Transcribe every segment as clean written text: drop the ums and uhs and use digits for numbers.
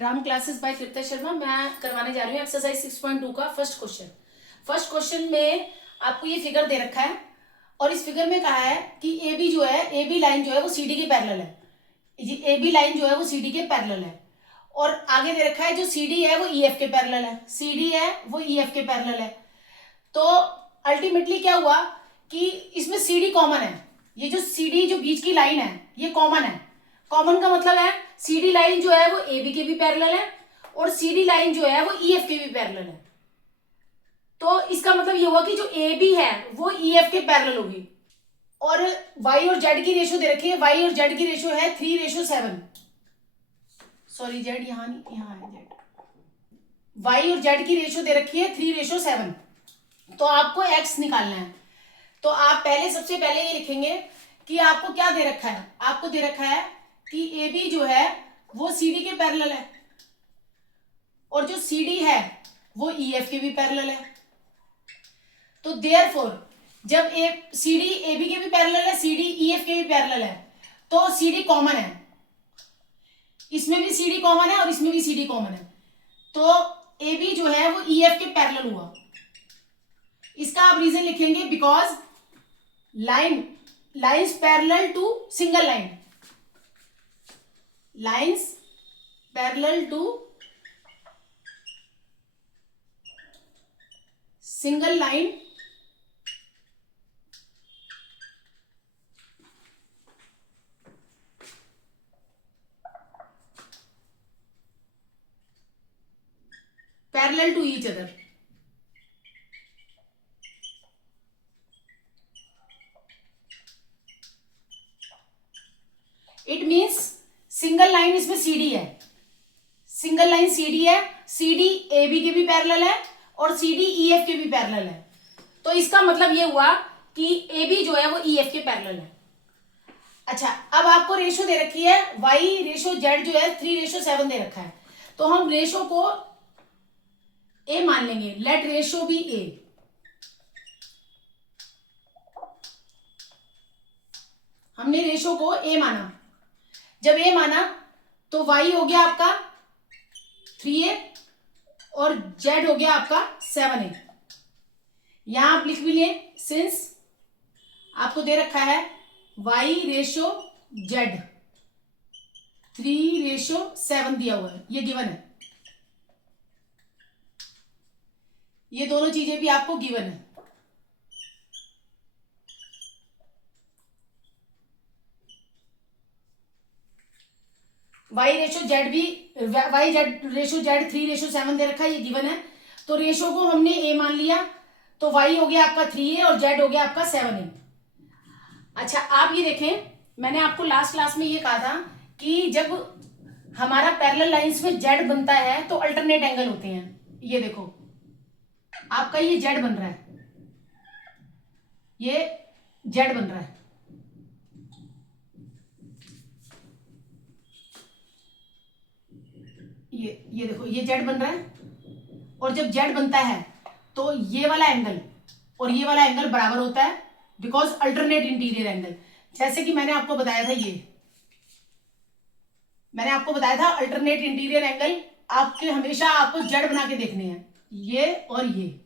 Ram classes by Kritya Sharma. मैं करवाने जा रही हूँ एक्सरसाइज 6.2 का फर्स्ट क्वेश्चन। फर्स्ट क्वेश्चन में आपको ये फिगर दे रखा है और इस फिगर में कहा है कि ए बी जो है, ए बी लाइन जो है वो सी डी के पैरेलल है। ए बी लाइन जो है वो सी डी के पैरेलल है और आगे दे रखा है जो सी डी है वो ई एफ के पैरेलल है, सी डी है वो ई एफ के पैरेलल है। तो अल्टीमेटली क्या हुआ कि इसमें सी डी कॉमन है। ये जो सी डी जो बीच की लाइन है ये कॉमन है। कॉमन का मतलब है सी डी लाइन जो है वो ए बी के भी पैरेलल है और सी डी लाइन जो है वो ई एफ के भी पैरेलल है। तो इसका मतलब ये हुआ कि जो ए बी है वो ई एफ के पैरेलल होगी। और y और z की रेशो दे रखी है, y और z की रेशो है 3:7। सॉरी z यहाँ नहीं, यहाँ है z। y और z की रेशो दे रखी है 3:7। तो आपको x निकालना है। तो आप सबसे पहले ये लिखेंगे कि आपको क्या दे रखा है। आपको दे रखा है कि ए बी जो है वो सी डी के पैरेलल है और जो सी डी है वो ई एफ के भी पैरेलल है। तो देयरफॉर जब सी डी ए बी के भी पैरेलल है, सी डी ई एफ के भी पैरेलल है, तो सी डी कॉमन है। इसमें भी सी डी कॉमन है और इसमें भी सी डी कॉमन है। तो ए बी जो है वो ई एफ के पैरेलल हुआ। इसका आप रीजन लिखेंगे because lines parallel to single line, lines parallel to single line parallel to each other. It means single line इसमें CD है, सिंगल लाइन CD है, CD AB के भी पैरेलल है और CD EF के भी पैरेलल है। तो इसका मतलब ये हुआ कि AB जो है वो EF के पैरेलल है। अच्छा, अब आपको रेशो दे रखी है y रेशो z जो है 3:7 दे रखा है। तो हम रेशो को ए मान लेंगे, लेट रेशो बी ए। हमने रेशो को ए माना। जब ए माना तो y हो गया आपका 3a और z हो गया आपका 7a। यहां आप लिख भी लें, सिंस आपको दे रखा है y रेशो z 3:7 दिया हुआ है, ये गिवन है। ये दोनों चीजें भी आपको गिवन है। y रेशो जेड भी y जेड रेशो जेड 3:7 दे रखा है, ये गिवन है। तो रेशो को हमने a मान लिया, तो y हो गया आपका 3a और z हो गया आपका 7a। अच्छा, आप ये देखें, मैंने आपको लास्ट क्लास में ये कहा था कि जब हमारा पैरेलल लाइंस में z बनता है तो अल्टरनेट एंगल होते हैं। ये देखो आपका ये z बन रहा है, ये z बन रहा है। ये देखो ये z बन रहा है और जब z बनता है तो ये वाला एंगल और ये वाला एंगल बराबर होता है बिकॉज अल्टरनेट इंटीरियर एंगल। जैसे कि मैंने आपको बताया था, मैंने आपको बताया था अल्टरनेट इंटीरियर एंगल आपके हमेशा आपको z बना के देखने हैं, ये और ये।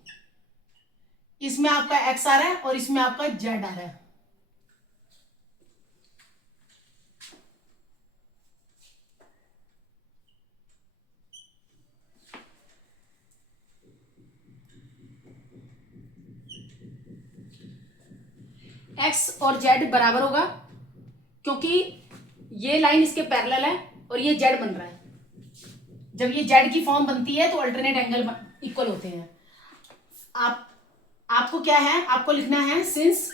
इसमें आपका x आ रहा है और इसमें आपका z आ रहा है। x और z बराबर होगा क्योंकि ये लाइन इसके पैरेलल है और ये z बन रहा है। जब ये z की फॉर्म बनती है तो अल्टरनेट एंगल इक्वल होते हैं। आपको क्या है, आपको लिखना है सिंस,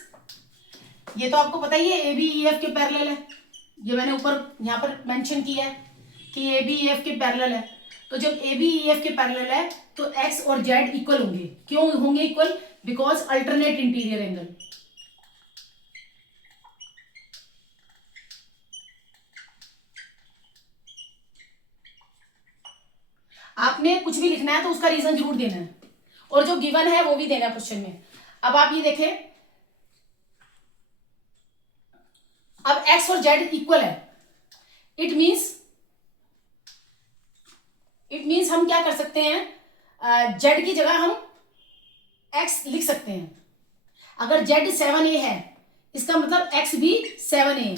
ये तो आपको पता ही है ए बी ई एफ के पैरेलल है। ये मैंने ऊपर यहाँ पर मेंशन किया है कि ए बी ई एफ के पैरेलल है। तो जब ए बी ई एफ के पैरेलल है तो x और z इक्वल होंगे। क्यों होंगे equal? Because alternate interior angle. आपने कुछ भी लिखना है तो उसका रीजन जरूर देना है और जो गिवन है वो भी देना है क्वेश्चन में। अब आप ये देखें, अब x और z इक्वल है, इट मींस इट मीन्स हम क्या कर सकते हैं, जेड की जगह हम एक्स लिख सकते हैं। अगर जेड 7a है इसका मतलब एक्स भी 7a है।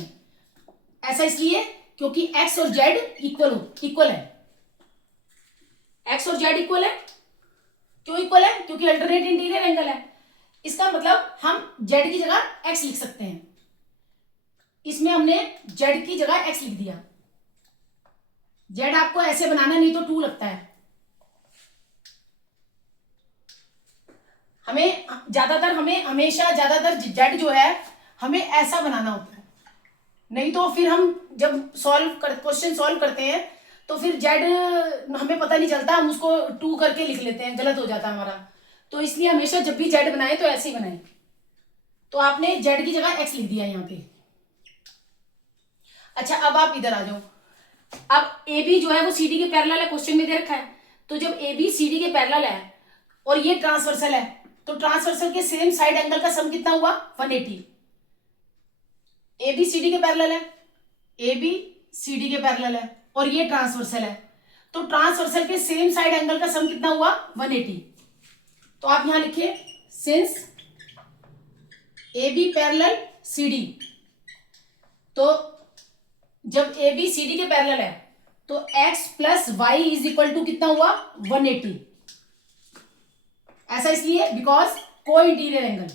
ऐसा इसलिए क्योंकि एक्स और जेड इक्वल है। एक्स और जेड इक्वल है। क्यों इक्वल है? क्योंकि अल्टरनेट इंटीरियर एंगल है। इसका मतलब हम जेड की जगह एक्स लिख सकते हैं। इसमें हमने जेड की जगह एक्स लिख दिया। जेड आपको ऐसे बनाना, नहीं तो 2 लगता है। हमें हमेशा ज्यादातर जेड जो है हमें ऐसा बनाना होता है, नहीं तो फिर हम जब क्वेश्चन सॉल्व करते हैं तो फिर जेड हमें पता नहीं चलता, हम उसको 2 करके लिख लेते हैं, गलत हो जाता है हमारा। तो इसलिए हमेशा जब भी जेड बनाए तो ऐसे ही बनाए। तो आपने जेड की जगह एक्स लिख दिया यहाँ पे। अच्छा, अब आप इधर आ जाओ। अब ए बी जो है वो सी डी के पैरेलल है, क्वेश्चन में दे रखा है। तो जब ए बी सी डी के पैरेलल है और ये ट्रांसवर्सल है, तो ट्रांसवर्सल के सेम साइड एंगल का सम कितना हुआ? 180। ए बी सी डी के पैरेलल है, ए बी सी डी के पैरेलल है और ये ट्रांसवर्सल है, तो ट्रांसवर्सल के सेम साइड एंगल का सम कितना हुआ? 180। तो आप यहां लिखिए since A B parallel C D. तो जब ए बी सी डी के पैरेलल है तो x plus Y is equal to कितना हुआ? 180। ऐसा इसलिए because co interior angle.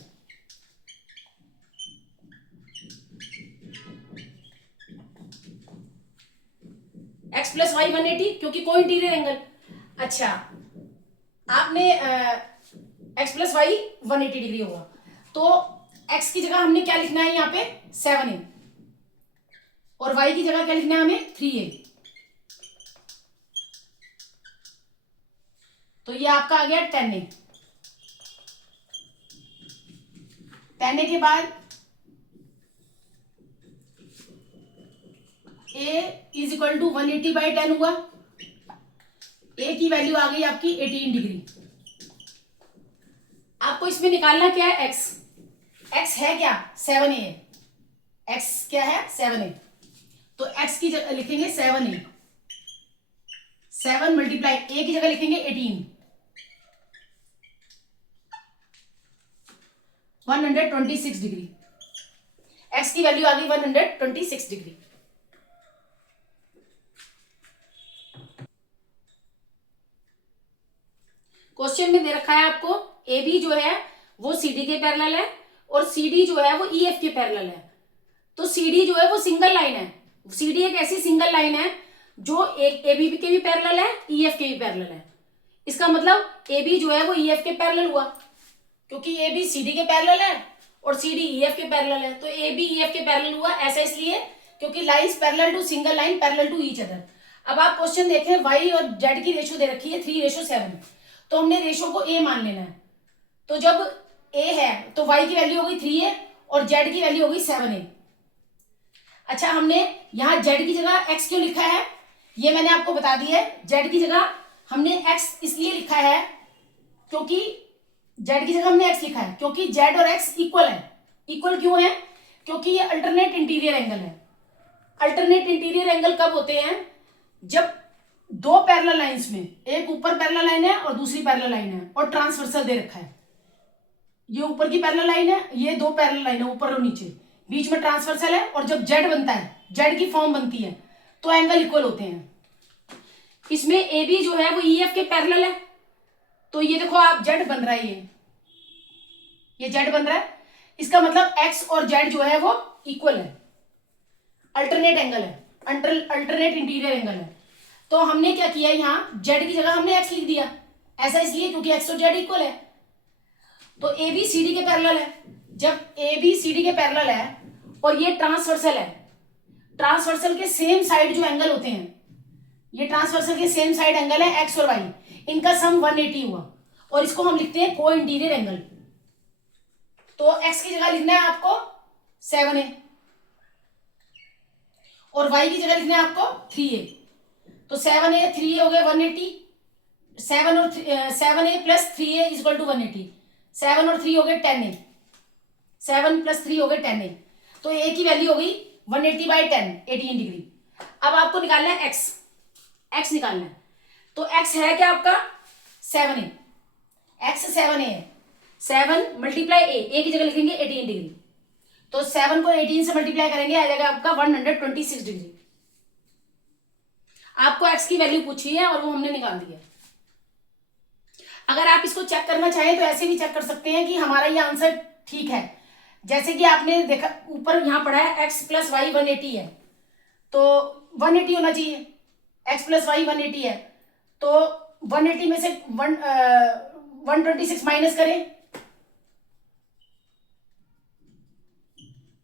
x plus Y 180 क्योंकि को इंटीरियर एंगल। अच्छा, आपने x प्लस वाई 180 डिग्री होगा, तो x की जगह हमने क्या लिखना है यहाँ पे? 7a। और y की जगह क्या लिखना है हमें? 3a। तो ये आपका आ गया 10a। 10a के बाद a इज इक्वल टू 180/10 हुआ। a की वैल्यू आ गई आपकी 18 डिग्री। आपको इसमें निकालना क्या है? x। x है क्या? 7a है। x क्या है? 7a। तो x की जगह लिखेंगे 7a। 7 मल्टीप्लाई a की जगह लिखेंगे 18। 126 डिग्री। x की वैल्यू आ गई 126 डिग्री। क्वेश्चन में दे रखा है आपको ए बी जो है वो सी डी के पैरेलल है और सी डी जो है वो ई एफ के पैरेलल है। तो सी डी जो है वो सिंगल लाइन है। सी डी एक ऐसी सिंगल लाइन है जो एक ए बी के भी पैरेलल है, ई एफ के भी पैरेलल है। इसका मतलब ए बी जो है वो ई एफ के पैरेलल हुआ, क्योंकि ए बी सी डी के पैरेलल है और सी डी ई एफ के पैरेलल है। तो ए बी ई एफ के पैरेलल हुआ। ऐसा इसलिए क्योंकि lines parallel to single line parallel to each other. अब आप क्वेश्चन देखें, वाई और जेड की रेशो दे रखी है 3:7। तो हमने रेशो को ए मान लेना है। तो जब ए है तो वाई की वैल्यू हो गई 3a और जेड की वैल्यू हो गई 7a। अच्छा, हमने यहाँ जेड की जगह एक्स क्यों लिखा है ये मैंने आपको बता दिया है। जेड की जगह हमने एक्स इसलिए लिखा है क्योंकि जेड की जगह हमने एक्स लिखा है क्योंकि जेड और एक्स इक्वल है। इक्वल क्यों है? क्योंकि ये अल्टरनेट इंटीरियर एंगल है। अल्टरनेट इंटीरियर एंगल कब होते हैं? जब दो पैरेलल लाइंस में, एक ऊपर पैरेलल लाइन है और दूसरी पैरेलल लाइन है और ट्रांसवर्सल दे रखा है। ये ऊपर की पैरेलल लाइन है, ये दो पैरेलल लाइन है ऊपर और नीचे, बीच में ट्रांसवर्सल है। और जब जेड बनता है, जेड की फॉर्म बनती है, तो एंगल इक्वल होते हैं। इसमें ए बी जो है वो ई एफ के पैरेलल है। तो ये देखो आप, जेड बन रहा है, ये जेड बन रहा है। इसका मतलब एक्स और जेड जो है वो इक्वल है, अल्टरनेट एंगल है, अल्टरनेट इंटीरियर एंगल है। तो हमने क्या किया, यहाँ जेड की जगह हमने एक्स लिख दिया। ऐसा इसलिए क्योंकि एक्स और जेड इक्वल है। तो ए बी सी डी के पैरेलल है। जब ए बी सी डी के पैरेलल है और ये ट्रांसवर्सल है, ट्रांसवर्सल के सेम साइड जो एंगल होते हैं, ये ट्रांसवर्सल के सेम साइड एंगल है एक्स और वाई, इनका सम 180 हुआ और इसको हम लिखते हैं को इंटीरियर एंगल। तो एक्स की जगह लिखना है आपको 7a और y की जगह लिखना है आपको 3a। तो 7a 3a हो गया 180। 7a plus 3a is equal to 180। 7 और 3 हो गए 10a। 7 प्लस 3 हो गए 10a। तो a की वैल्यू हो गई 180/10, 18 डिग्री। अब आपको निकालना है x निकालना है। तो एक्स है क्या आपका 7a, एक्स 7a है। 7 मल्टीप्लाई ए की जगह लिखेंगे 18 डिग्री, तो 7 को 18 से मल्टीप्लाई करेंगे आ जाएगा आपका 126 डिग्री। आपको एक्स की वैल्यू पूछी है और वो हमने निकाल दी है। अगर आप इसको चेक करना चाहें तो ऐसे भी चेक कर सकते हैं कि हमारा ये आंसर ठीक है। जैसे कि आपने देखा ऊपर यहां पढ़ा है एक्स प्लस वाई 180 है, तो 180 होना चाहिए। एक्स प्लस वाई 180 है, तो 180 में से 126 माइनस करें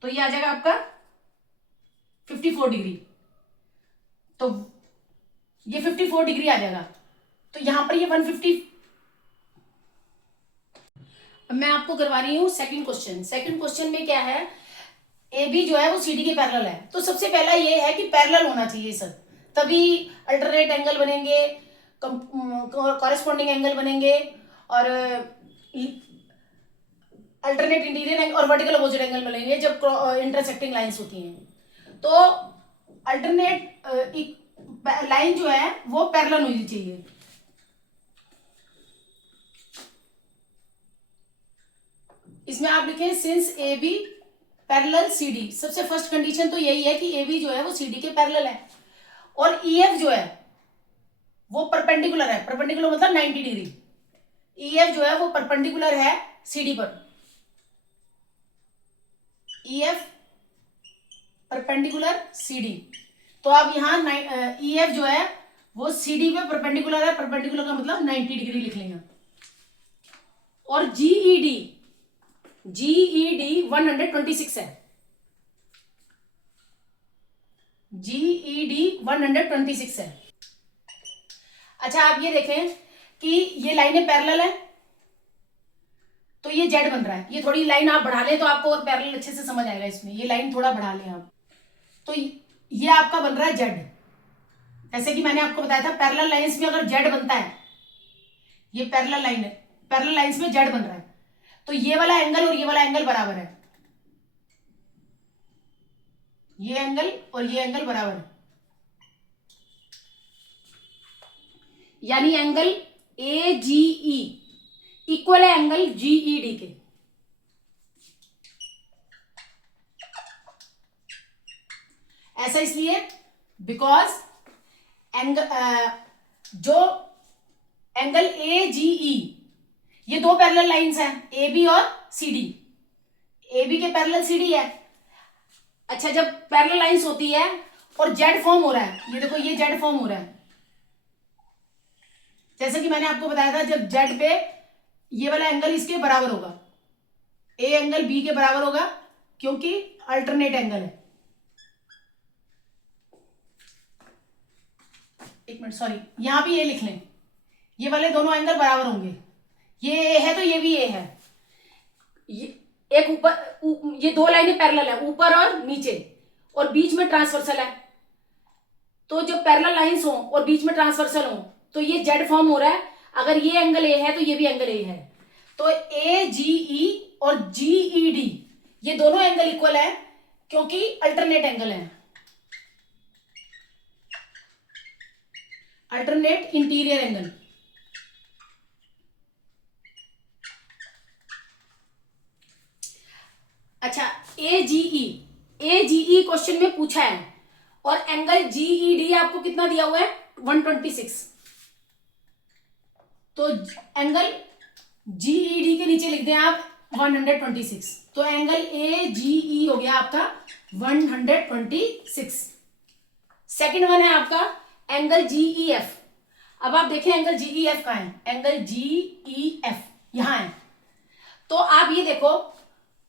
तो ये आ जाएगा आपका 54 डिग्री। तो ये 54 डिग्री आ जाएगा। तो यहां पर ये 150। अब मैं आपको करवा रही हूं सेकंड क्वेश्चन। सेकंड क्वेश्चन में क्या है, ए बी जो है वो सी डी के पैरेलल है। तो सबसे पहला ये है कि पैरेलल होना चाहिए सर, तभी अल्टरनेट एंगल बनेंगे, कॉरेस्पॉन्डिंग एंगल बनेंगे, और अल्टरनेट इंटीरियर एंगल और वर्टिकल अपोजिट एंगल बनेंगे जब इंटरसेक्टिंग लाइंस होती हैं। तो अल्टरनेट लाइन जो है वो पैरेलल होनी चाहिए। इसमें आप लिखें since A B parallel C D. सबसे फर्स्ट कंडीशन तो यही है कि ए बी जो है वो सी डी के पैरेलल है, और ई एफ जो है वो परपेंडिकुलर है। परपेंडिकुलर मतलब 90 डिग्री। ई एफ जो है वो परपेंडिकुलर है सी डी पर। E F perpendicular C D. तो आप यहाँ ई एफ जो है वो सी डी पे परपेंडिकुलर है। परपेंडिकुलर का मतलब 90 डिग्री लिख लेंगे। और जीईडी 126 है। जीईडी 126 है। अच्छा आप ये देखें कि ये लाइनें पैरेलल है, तो ये जेड बन रहा है। ये थोड़ी लाइन आप बढ़ा लें तो आपको और पैरेलल अच्छे से समझ आएगा। इसमें ये लाइन थोड़ा बढ़ा लें आप, तो ये आपका बन रहा है जेड। जैसे कि मैंने आपको बताया था पैरेलल लाइंस में अगर जेड बनता है, ये पैरेलल लाइन है, पैरेलल लाइंस में जेड बन रहा है, तो ये वाला एंगल और ये वाला एंगल बराबर है। ये एंगल और ये एंगल बराबर है, यानी angle A G E equal है एंगल जीई डी के। ऐसा इसलिए बिकॉज जो एंगल ए जी ई, ये दो पैरेलल लाइंस हैं, ए बी और सी डी। ए बी के पैरेलल सी डी है। अच्छा जब पैरेलल लाइंस होती है और जेड फॉर्म हो रहा है, ये देखो ये जेड फॉर्म हो रहा है, जैसे कि मैंने आपको बताया था जब जेड पे ये वाला एंगल इसके बराबर होगा, ए एंगल बी के बराबर होगा, क्योंकि अल्टरनेट एंगल है। एक मिनट सॉरी, यहां भी ये लिख लें, ये वाले दोनों एंगल बराबर होंगे। ये ए है तो ये भी ए है। ये एक ऊपर, ये दो लाइनें पैरेलल है, ऊपर और नीचे, और बीच में ट्रांसवर्सल है। तो जब पैरेलल लाइंस हो और बीच में ट्रांसवर्सल हो तो ये जेड फॉर्म हो रहा है। अगर ये एंगल ए है तो ये भी एंगल ए है। तो ए जी ई और जी ई डी ये दोनों एंगल इक्वल है, क्योंकि अल्टरनेट एंगल है, अल्टरनेट इंटीरियर एंगल। अच्छा ए जीई क्वेश्चन में पूछा है, और एंगल जीईडी आपको कितना दिया हुआ है 126। तो एंगल जीईडी के नीचे लिख दें आप 126। तो एंगल ए जीई हो गया आपका 126। सेकंड वन है आपका एंगल जीईएफ। अब आप देखें एंगल जीईएफ कहाँ है, एंगल जीईएफ यहां है। तो आप ये देखो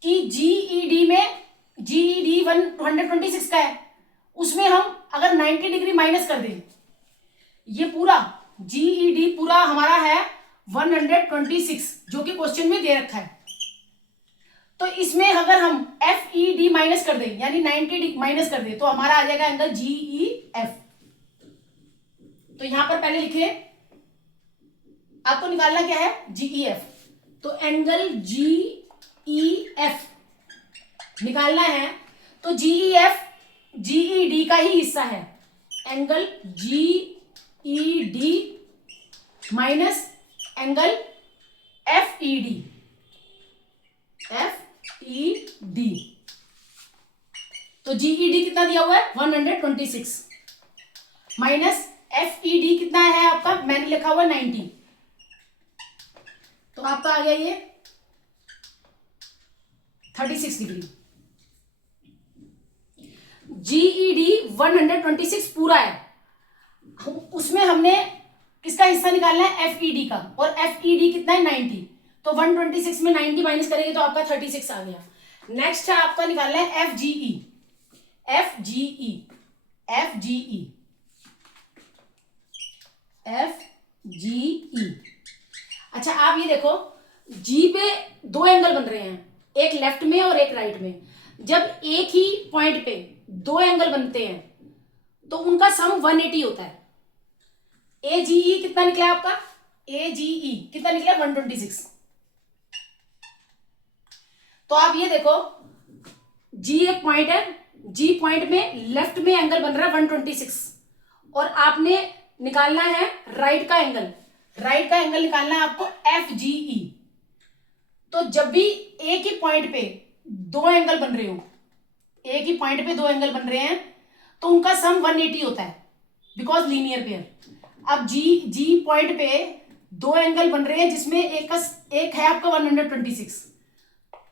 कि जीईडी में जीईडी 126 का है, उसमें हम अगर 90 डिग्री माइनस कर दें, ये पूरा जीईडी पूरा हमारा है 126 जो कि क्वेश्चन में दे रखा है। तो इसमें अगर हम एफ ई डी माइनस कर दें, यानी 90 माइनस कर दें, तो हमारा आ जाएगा एंगल जीईएफ। तो यहां पर पहले लिखे, आपको निकालना क्या है जीईएफ। तो एंगल जीईएफ निकालना है, तो जीईएफ जीईडी का ही हिस्सा है। Angle GED minus angle F E D, F E D. तो जीईडी कितना दिया हुआ है 126 माइनस एफ ई डी कितना है आपका, मैंने लिखा हुआ 90, तो आपका आ गया ये 36 डिग्री। जीईडी 126 पूरा है, उसमें हमने किसका हिस्सा निकालना है, एफ ई डी का, और एफ ई डी कितना है 90, तो 126 में 90 माइनस करेंगे तो आपका 36 आ गया। नेक्स्ट है आपका निकालना है एफ जी ई, एफ जी ई, एफ जी ई, एफ जी ई। अच्छा आप ये देखो, जी पे दो एंगल बन रहे हैं, एक लेफ्ट में और एक राइट में। जब एक ही पॉइंट पे दो एंगल बनते हैं तो उनका सम 180 होता है। ए जी ई कितना निकला आपका, ए जी ई कितना निकला 126। तो आप ये देखो, जी एक पॉइंट है, जी पॉइंट में लेफ्ट में एंगल बन रहा है 126, और आपने निकालना है राइट का एंगल, राइट का एंगल निकालना है आपको एफ जी ई। तो जब भी एक ही पॉइंट पे दो एंगल बन रहे हो, एक ही पॉइंट पे दो एंगल बन रहे हैं, तो उनका सम 180 होता है, बिकॉज लीनियर पेयर। अब जी पॉइंट पे दो एंगल बन रहे हैं, जिसमें एक है आपका 126,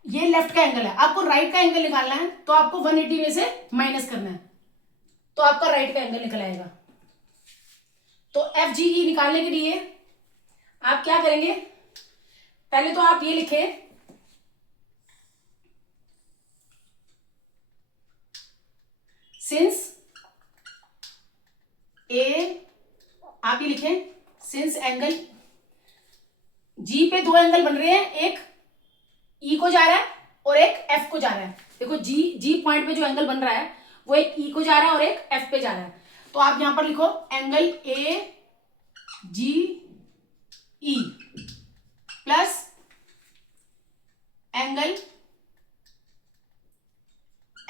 ये लेफ्ट का एंगल है, आपको राइट का एंगल निकालना है, तो आपको 180 में से माइनस करना है, तो आपका राइट का एंगल निकल आएगा। तो एफ जी ई निकालने के लिए आप क्या करेंगे, पहले तो आप ये लिखे, सिंस ए, आप ये लिखें, सिंस एंगल जी पे दो एंगल बन रहे हैं, एक ई को जा रहा है और एक एफ को जा रहा है। देखो जी पॉइंट पे जो एंगल बन रहा है वो एक ई को जा रहा है और एक एफ पे जा रहा है। तो आप यहां पर लिखो angle A G E plus angle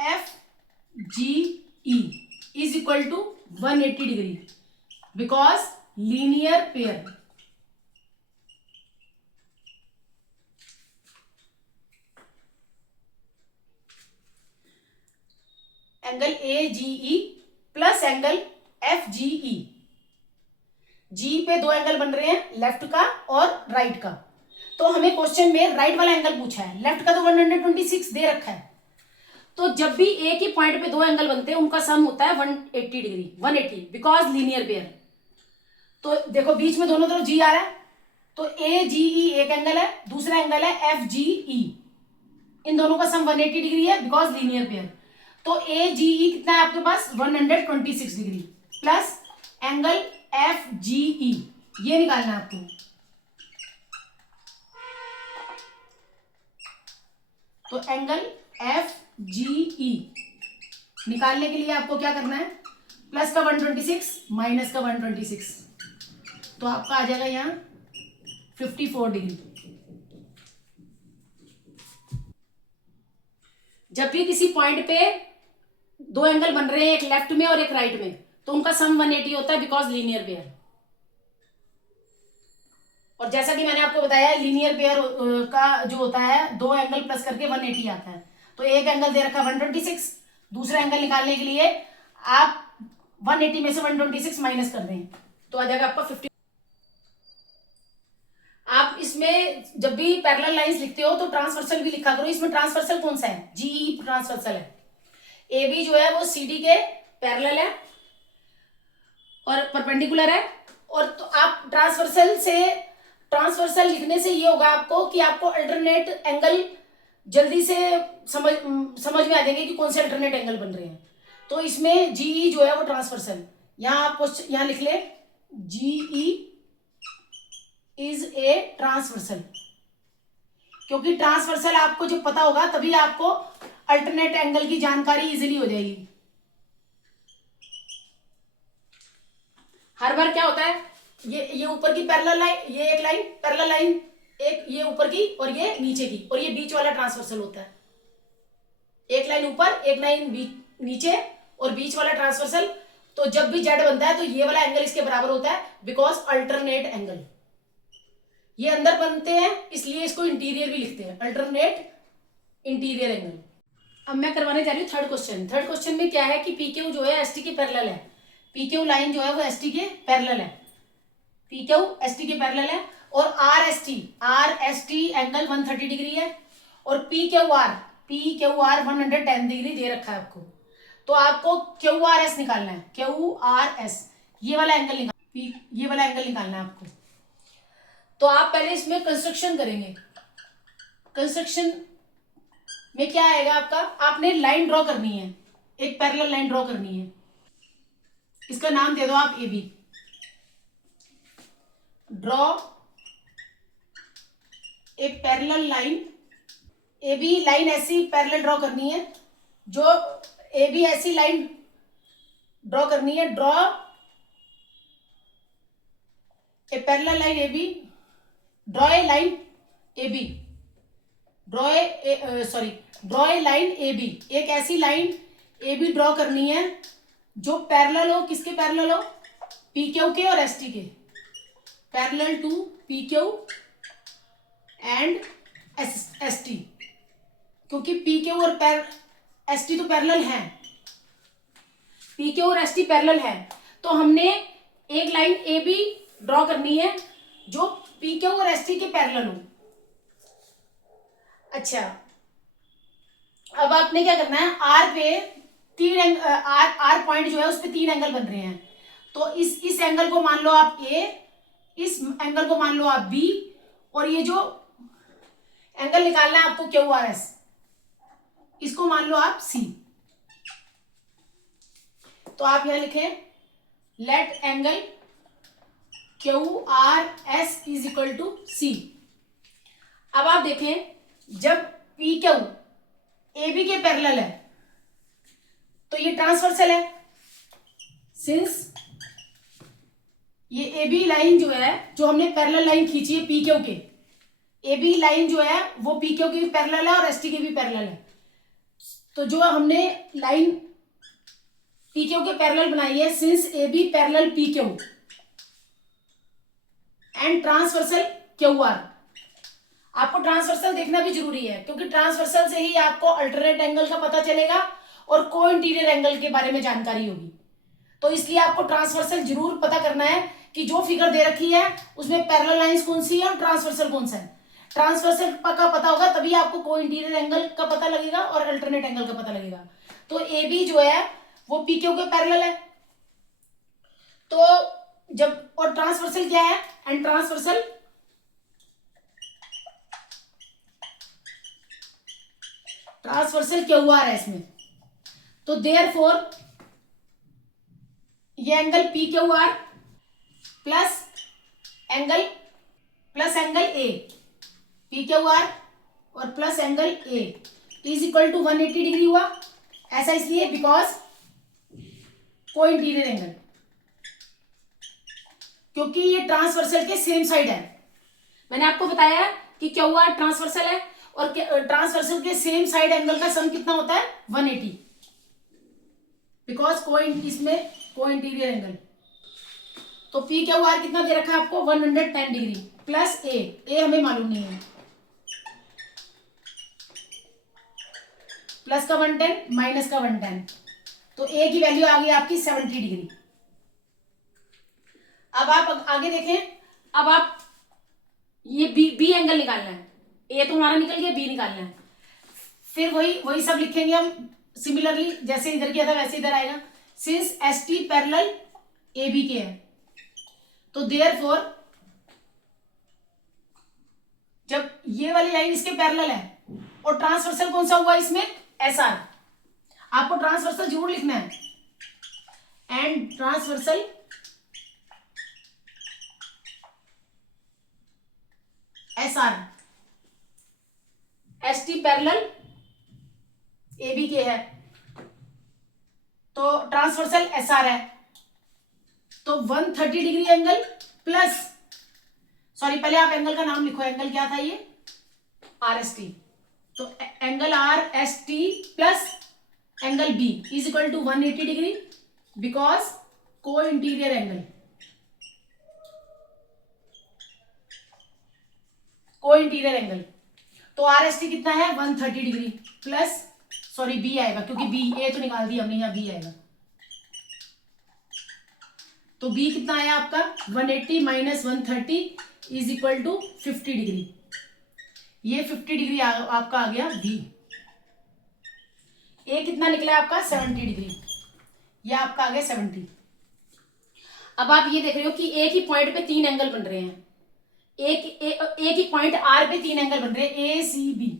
F G E is equal to 180 degree, because linear pair. Angle A G E plus angle F G E, G पे दो एंगल बन रहे हैं, लेफ्ट का और राइट का। तो हमें क्वेश्चन में राइट वाला एंगल पूछा है, लेफ्ट का तो 126 दे रखा है। तो जब भी एक ही पॉइंट पे दो एंगल बनते हैं उनका सम होता है 180 डिग्री, 180, बिकॉज लीनियर पेयर। तो देखो बीच में दोनों तरफ जी आ रहा है, तो ए जी ई एक एंगल है, दूसरा एंगल है एफ जी ई, इन दोनों का सम 180 डिग्री है, बिकॉज लीनियर पेयर। तो ए जी ई कितना है आपके पास 126 degree plus angle F G E, ये निकालना है आपको। तो एंगल एफ जी ई निकालने के लिए आपको क्या करना है, प्लस का 126 माइनस का 126, तो आपका आ जाएगा यहाँ 54 डिग्री। जब भी किसी पॉइंट पे दो एंगल बन रहे हैं, एक लेफ्ट में और एक राइट में, तो उनका सम 180 होता है, बिकॉज लीनियर पेयर। और जैसा कि मैंने आपको बताया, लीनियर पेयर का जो होता है दो एंगल प्लस करके 180 आता है। तो एक एंगल दे रखा है 126, दूसरा एंगल निकालने के लिए आप 180 में से 126 माइनस कर दें, तो आ जाएगा आपका 50। आप इसमें जब भी पैरेलल लाइंस लिखते हो तो ट्रांसवर्सल भी लिखा करो। इसमें ट्रांसवर्सल कौन सा है, जीई ट्रांसवर्सल है। ए बी जो है वो सी डी के पैरेलल है और परपेंडिकुलर है। और तो आप ट्रांसवर्सल लिखने से ये होगा आपको कि आपको अल्टरनेट एंगल जल्दी से समझ में आ जाएंगे कि कौन से अल्टरनेट एंगल बन रहे हैं। तो इसमें जीई जो है वो ट्रांसवर्सल, यहाँ आप यहाँ लिख ले जीई इज ए ट्रांसवर्सल, क्योंकि ट्रांसवर्सल आपको जब पता होगा तभी आपको अल्टरनेट एंगल की जानकारी इजीली हो जाएगी। हर बार क्या होता है, ये ऊपर की पैरेलल लाइन, ये एक लाइन पैरेलल लाइन, एक ये ऊपर की और ये नीचे की, और ये बीच वाला ट्रांसवर्सल होता है। एक लाइन ऊपर एक लाइन नीचे और बीच वाला ट्रांसवर्सल। तो जब भी जेड बनता है तो ये वाला एंगल इसके बराबर होता है, बिकॉज अल्टरनेट एंगल। ये अंदर बनते हैं इसलिए इसको इंटीरियर भी लिखते हैं, अल्टरनेट इंटीरियर एंगल। अब मैं करवाने जा रही हूँ थर्ड क्वेश्चन। थर्ड क्वेश्चन में क्या है कि पीक्यू जो है एसटी के पैरेलल है, पीक्यू लाइन जो है वो एसटी के पैरेलल है, पीक्यू एसटी के पैरेलल है, और R S T angle 130 degree है, और पी क्यू आर 110 डिग्री दे रखा है आपको। तो आपको क्यू आर एस निकालना है, क्यू आर एस, ये वाला एंगल निकालना है आपको। तो आप पहले इसमें कंस्ट्रक्शन करेंगे। कंस्ट्रक्शन में क्या आएगा आपका, आपने लाइन ड्रॉ करनी है, एक पैरेलल लाइन ड्रॉ करनी है, इसका नाम दे दो आप A B. Draw a parallel line, A B line ऐसी पैरेलल ड्रॉ करनी है, जो ए बी ऐसी लाइन ड्रॉ करनी है। Draw a parallel line A B, draw a line A B, draw a line A B, एक ऐसी line A B draw करनी है जो पैरेलल हो, किसके पैरेलल हो, पी क्यू के और एस टी के, parallel to P Q and S T, क्योंकि पी क्यू और एस टी तो पैरेलल हैं, पी क्यू और एस टी पैरेलल है। तो हमने एक लाइन ए बी ड्रॉ करनी है जो पी क्यू और एस टी के पैरेलल हो। अच्छा, अब आपने क्या करना है, आर पे आर पॉइंट जो है उस पे 3 एंगल बन रहे हैं। तो इस एंगल को मान लो आप ए, इस एंगल को मान लो आप बी, और ये जो एंगल निकालना है आपको क्यू आर एस, इसको मान लो आप सी। तो आप यहां लिखें let angle Q R S is equal to C. अब आप देखें, जब पी क्यू ए बी के पैरेलल है तो ये ट्रांसवर्सल है, सिंस ये ए बी लाइन जो है, जो हमने पैरेलल लाइन खींची है पी क्यू के, ए बी लाइन जो है वो पी क्यू की भी पैरेलल है और एस टी की भी पैरेलल है। तो जो हमने लाइन पी क्यू के पैरेलल बनाई है, since A B parallel P Q and transversal Q R, आपको ट्रांसवर्सल देखना भी जरूरी है, क्योंकि ट्रांसवर्सल से ही आपको अल्टरनेट एंगल का पता चलेगा और को इंटीरियर एंगल के बारे में जानकारी होगी। तो इसलिए आपको ट्रांसवर्सल जरूर पता करना है कि जो फिगर दे रखी है उसमें पैरेलल लाइंस कौन सी है और ट्रांसवर्सल कौन सा है। ट्रांसवर्सल का पता होगा तभी आपको को इंटीरियर एंगल का पता लगेगा और अल्टरनेट एंगल का पता लगेगा। तो ए बी जो है वो पी क्यू के पैरेलल है, तो जब, और ट्रांसवर्सल क्या है, एंड ट्रांसवर्सल क्यू आर है इसमें। तो देयरफॉर ये angle P Q R plus angle A, P Q R और plus angle A is equal to 180 degree हुआ। ऐसा इसलिए बिकॉज को इंटीरियर एंगल, क्योंकि ये ट्रांसवर्सल के सेम साइड है। मैंने आपको बताया कि क्यू आर ट्रांसवर्सल है और ट्रांसवर्सल के सेम साइड एंगल का सम कितना होता है, 180, बिकॉज इसमें को इंटीरियर एंगल। तो पी क्यू आर कितना दे रखा है आपको, 110 डिग्री प्लस ए हमें मालूम नहीं है, प्लस का 110 माइनस का 110, तो ए की वैल्यू आ गई आपकी 70 डिग्री। अब आप आगे देखें, अब आप ये बी एंगल निकालना है, ए तो हमारा निकल गया, बी निकालना है। फिर वही सब लिखेंगे हम सिमिलरली, जैसे इधर किया था वैसे इधर आएगा। Since S T parallel A B के है, तो देयरफॉर जब ये वाली लाइन इसके पैरेलल है और ट्रांसवर्सल कौन सा हुआ इसमें, एस आर, आपको ट्रांसवर्सल जरूर लिखना है, and transversal S R, S T parallel A B के है, तो ट्रांसवर्सल एस आर है। तो 130 डिग्री एंगल प्लस, सॉरी पहले आप एंगल का नाम लिखो, एंगल क्या था ये, आर एस टी। तो angle R S T plus angle B is equal to 180 degree because co interior angle. Co interior angle, तो आर एस टी कितना है 130 डिग्री प्लस, सॉरी बी आएगा क्योंकि बी ए तो निकाल दिया हमने, यहाँ बी आएगा, तो बी कितना आया आपका 180 minus 130 is equal to 50 degree. ये 50 डिग्री आपका आ गया बी। ए कितना निकला आपका 70 डिग्री, ये आपका आ गया 70। अब आप ये देख रहे हो कि एक ही पॉइंट पे 3 एंगल बन रहे हैं, एक ही पॉइंट आर पे 3 एंगल बन रहे हैं, ए सी बी।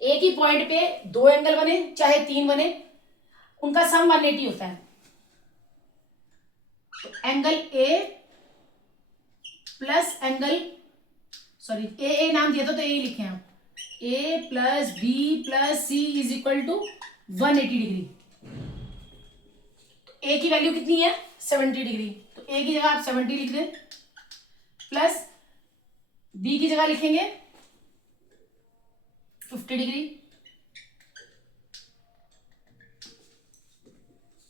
एक ही पॉइंट पे 2 एंगल बने चाहे 3 बने, उनका सम 180 होता है। तो angle A plus angle, sorry A नाम दिया था तो ए लिखे आप, A plus B plus C is equal to 180 degree. तो ए की वैल्यू कितनी है 70 डिग्री, तो ए की जगह आप 70 लिख दें, प्लस बी की जगह लिखेंगे 50 डिग्री।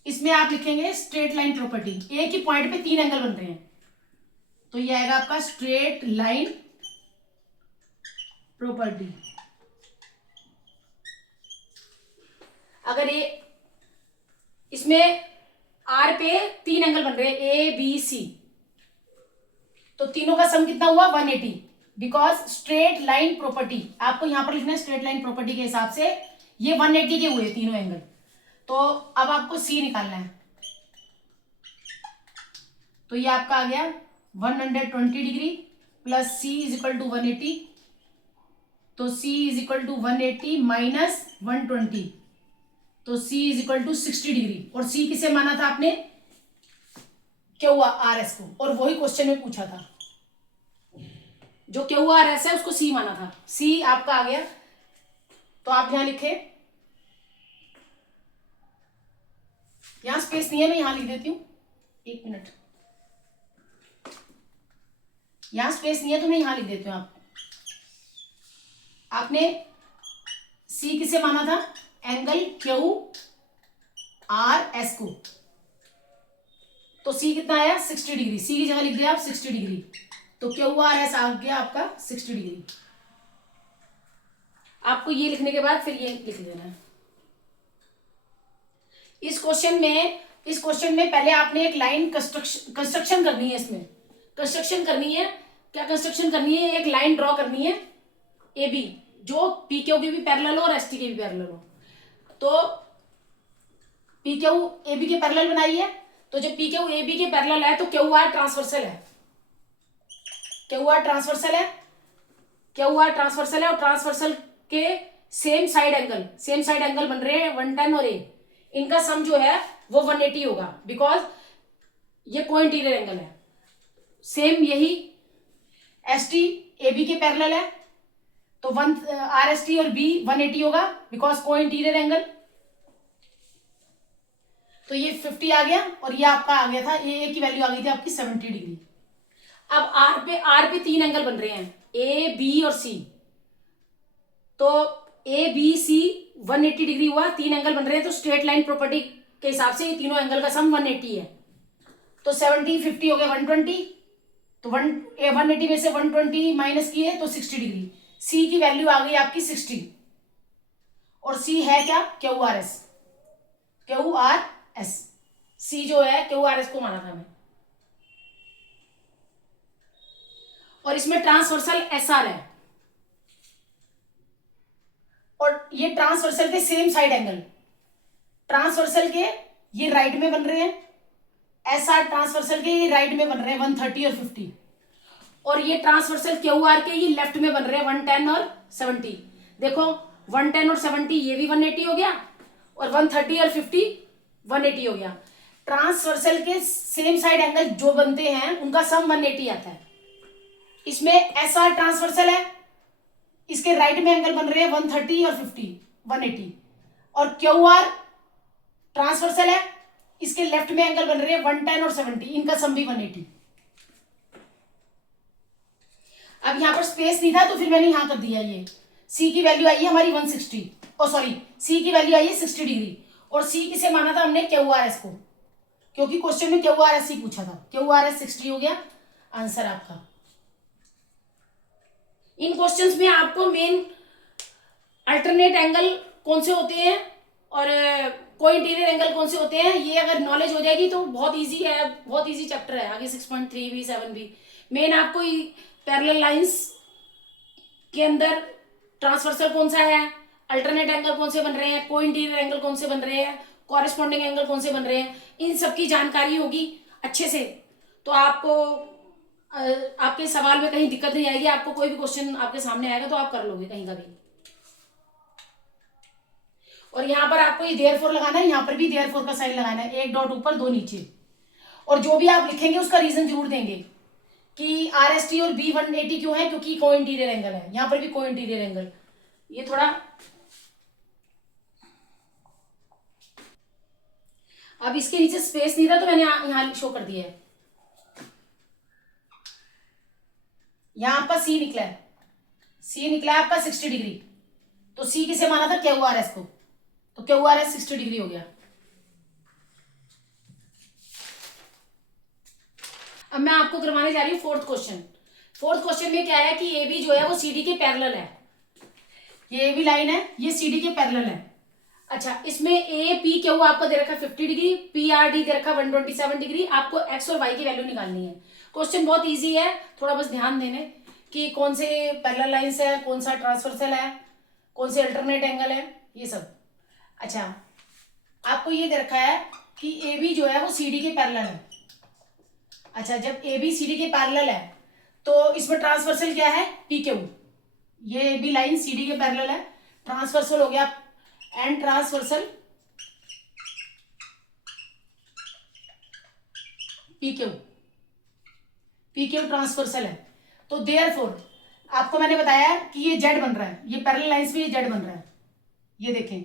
इसमें आप लिखेंगे स्ट्रेट लाइन प्रॉपर्टी, एक ही पॉइंट पे 3 एंगल बन रहे हैं, तो ये आएगा आपका स्ट्रेट लाइन प्रॉपर्टी। अगर ये इसमें आर पे 3 एंगल बन रहे हैं ए बी सी, तो तीनों का सम कितना हुआ 180, बिकॉज स्ट्रेट लाइन प्रॉपर्टी आपको यहां पर लिखना है, स्ट्रेट लाइन प्रॉपर्टी के हिसाब से ये 180 के हुए तीनों एंगल। तो अब आपको सी निकालना है, तो ये आपका आ गया 120 degree plus C is equal to 180, तो C is equal to 180 minus 120, तो C is equal to 60 degree. और सी किसे माना था आपने, क्यू आर एस को, और वही क्वेश्चन में पूछा था, जो क्यू आर एस है उसको सी माना था। सी आपका आ गया, तो आप यहां लिखे, यहां स्पेस नहीं है, मैं यहां लिख देती हूं, 1 मिनट, यहां स्पेस नहीं है तो मैं यहां लिख देती हूं। आपने सी किसे माना था, एंगल क्यू आर एस को, तो सी कितना आया 60 डिग्री, सी की जगह लिख दिया आप 60 डिग्री, तो क्यू आर एस आ गया आपका 60 डिग्री। आपको ये लिखने के बाद फिर ये लिख देना है। इस क्वेश्चन में पहले आपने एक लाइन कंस्ट्रक्शन करनी है, इसमें कंस्ट्रक्शन करनी है, क्या कंस्ट्रक्शन करनी है, एक लाइन ड्रॉ करनी है ए बी, जो पी क्यू के भी पैरेलल हो और एस टी के भी पैरेलल हो। तो पी क्यू ए बी के पैरेलल बनाई है, तो जब पी क्यू ए बी के पैरेलल है तो क्यू आर ट्रांसवर्सल है, क्यू आर ट्रांसवर्सल है, क्यू आर ट्रांसवर्सल है, और ट्रांसवर्सल के सेम साइड एंगल बन रहे हैं 110 और ए, इनका सम जो है वो 180 होगा, बिकॉज ये को इंटीरियर एंगल है। सेम यही एस टी ए बी के पैरेलल है, तो आर एस टी और बी 180 होगा, बिकॉज को इंटीरियर एंगल। तो ये 50 आ गया, और ये आपका आ गया था, ए की वैल्यू आ गई थी आपकी 70 डिग्री। अब आर पे 3 एंगल बन रहे हैं, ए बी और सी, तो ए बी सी 180 डिग्री हुआ, 3 एंगल बन रहे हैं, तो स्ट्रेट लाइन प्रॉपर्टी के हिसाब से ये तीनों एंगल का सम 180 है। तो 70 50 हो गया 120, तो 180 में से 120 माइनस किए तो 60 डिग्री। सी की वैल्यू आ गई आपकी 60, और सी है क्या Q R S, Q R S, C जो है क्यू आर एस को माना था हमें। और इसमें ट्रांसवर्सल एस आर है, और ये ट्रांसवर्सल के सेम साइड एंगल, ट्रांसवर्सल के ये राइट में बन रहे हैं, एस आर ट्रांसवर्सल के ये राइट में बन रहे हैं 130 और 50, और ये ट्रांसवर्सल क्यू आर के ये लेफ्ट में बन रहे हैं 110 और 70। देखो 110 और 70 ये भी 180 हो गया, और 130 और 50 180 हो गया। ट्रांसवर्सल के सेम साइड एंगल जो बनते हैं उनका सम 180 आता है। इसमें एस आर ट्रांसवर्सल है, इसके राइट में एंगल बन रहे हैं 130 और 50 180, और क्यू आर ट्रांसवर्सल है, इसके लेफ्ट में एंगल बन रहे हैं 110 और 70, इनका सम भी 180। अब यहां पर स्पेस नहीं था तो फिर मैंने यहां कर दिया, ये सी की वैल्यू आई है हमारी 160, ओ सॉरी सी की वैल्यू आई है 60 डिग्री, और सी किसे माना था हमने क्यू आर एस को, क्योंकि क्वेश्चन में क्यू आर एस ही पूछा था। क्यू आर एस 60 हो गया आंसर आपका। इन क्वेश्चंस में आपको मेन अल्टरनेट एंगल कौन से होते हैं और कोई इंटीरियर एंगल कौन से होते हैं, ये अगर नॉलेज हो जाएगी तो बहुत इजी है, बहुत इजी चैप्टर है। आगे 6.3 भी 7 भी मेन आपको पैरेलल लाइंस के अंदर ट्रांसवर्सल कौन सा है, अल्टरनेट एंगल कौन से बन रहे हैं, को इंटीरियर एंगल कौन से बन रहे हैं, कॉरेस्पॉन्डिंग एंगल कौन से बन रहे हैं, इन सब की जानकारी होगी अच्छे से, तो आपको आपके सवाल में कहीं दिक्कत नहीं आएगी। आपको कोई भी क्वेश्चन आपके सामने आएगा तो आप कर लोगे कहीं का भी। और यहाँ पर आपको ये देयरफॉर लगाना है, यहाँ पर भी देयरफॉर का साइन लगाना है, एक डॉट ऊपर दो नीचे। और जो भी आप लिखेंगे उसका रीजन जरूर देंगे कि RST और B180 क्यों है, क्योंकि को इंटीरियर एंगल है, यहाँ पर भी को इंटीरियर एंगल। ये थोड़ा अब इसके नीचे स्पेस नहीं था तो मैंने यहाँ शो कर दिया है। यहाँ आपका C निकला है, C निकला है आपका 60 डिग्री, तो C किसे माना था, QRS को, तो QRS 60 डिग्री हो गया। अब मैं आपको करवाने जा रही हूँ फोर्थ क्वेश्चन। फोर्थ क्वेश्चन में क्या है कि AB जो है वो CD के पैरेलल है, ये AB लाइन है, ये CD के पैरेलल है। अच्छा, इसमें APQ आपको दे रखा है 50 डिग्री, PRD दे रखा है 127 डिग्री। आपको X और Y की वैल्यू निकालनी है। क्वेश्चन बहुत इजी है, थोड़ा बस ध्यान देने कि कौन से पैरेलल लाइंस है, कौन सा ट्रांसवर्सल है, कौन से अल्टरनेट एंगल है, ये सब। अच्छा, आपको ये दे रखा है कि AB जो है वो CD के पैरेलल है। अच्छा, जब AB CD के पैरेलल है तो इसमें ट्रांसवर्सल क्या है, PQ। ये AB लाइन CD के पैरेलल है, ट्रांसवर्सल हो गया and transversal PQ, PQ transversal है। तो देयरफॉर आपको मैंने बताया कि ये Z बन रहा है, ये पैरेलल लाइंस में ये Z बन रहा है, ये देखें,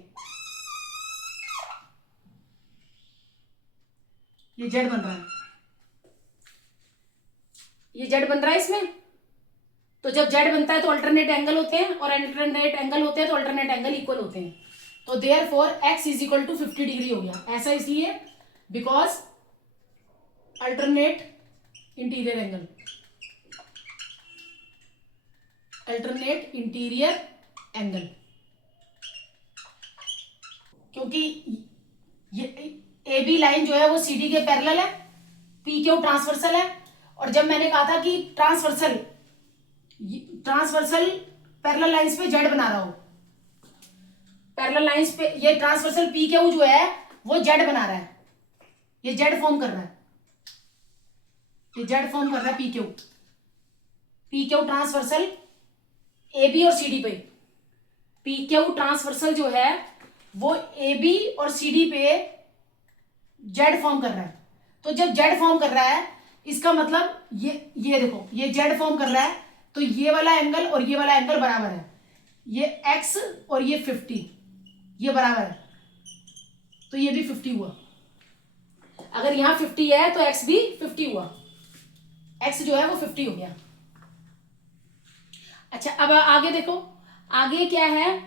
ये Z बन रहा है, ये Z बन रहा है इसमें। तो जब Z बनता है तो अल्टरनेट एंगल होते हैं, और अल्टरनेट एंगल होते हैं तो अल्टरनेट एंगल इक्वल होते हैं। तो therefore X is equal to 50 degree हो गया। ऐसा इसलिए because alternate interior angle, alternate interior angle, क्योंकि ये AB लाइन जो है वो CD के पैरेलल है, PQ ट्रांसवर्सल है। और जब मैंने कहा था कि ट्रांसवर्सल पैरेलल लाइंस पे Z बना रहा हो, पैरेलल लाइंस पे ये ट्रांसवर्सल PQ जो है वो Z बना रहा है, ये Z फॉर्म कर रहा है, ये Z फॉर्म कर रहा है PQ ट्रांसवर्सल AB और CD पे। PQ ट्रांसवर्सल जो है वो AB और CD पे Z फॉर्म कर रहा है। तो जब Z फॉर्म कर रहा है इसका मतलब ये देखो, ये Z फॉर्म कर रहा है, तो ये वाला एंगल और ये वाला एंगल बराबर है, ये X और ये 50 ये बराबर है, तो ये भी 50 हुआ। अगर यहां 50 है तो X भी 50 हुआ, X जो है वो 50 हो गया। अच्छा, अब आगे देखो, आगे क्या है,